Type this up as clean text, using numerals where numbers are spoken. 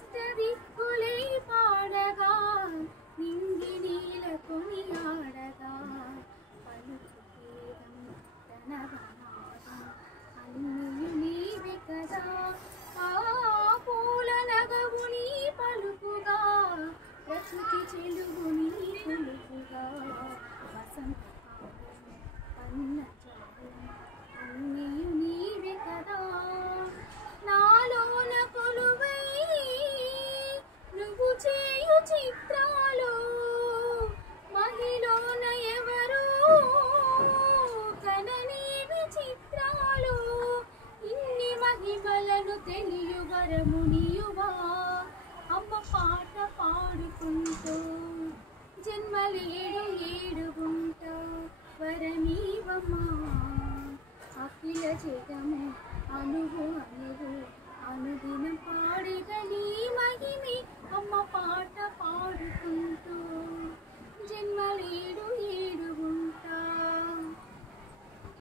అష్టదిక్కులే పాడగా నింగి నీల కొనియాడగా పలుకు వేదం తనవనాదం అన్నీ నీవే కదా ఆ పూల నగవు నీ పలుకుగా ప్రకృతి చెలుగు నీ కొలుకుగా వసంత అన్న అన్నీ నీవే కదా నాలోన కొలువై నువ్వు చేయు చిత్రాలు మహిలోన ఎవరు కననీవి చిత్రాలు ఇన్ని మహిమలను తెలియు వరము నీయువా అమ్మ పాట పాడుకుంటూ జన్మలేడు ఏడుగుంటా వరమీవమ్మా అఖిల జగము అనువు అనుదినం పాడిట నీ మహిమ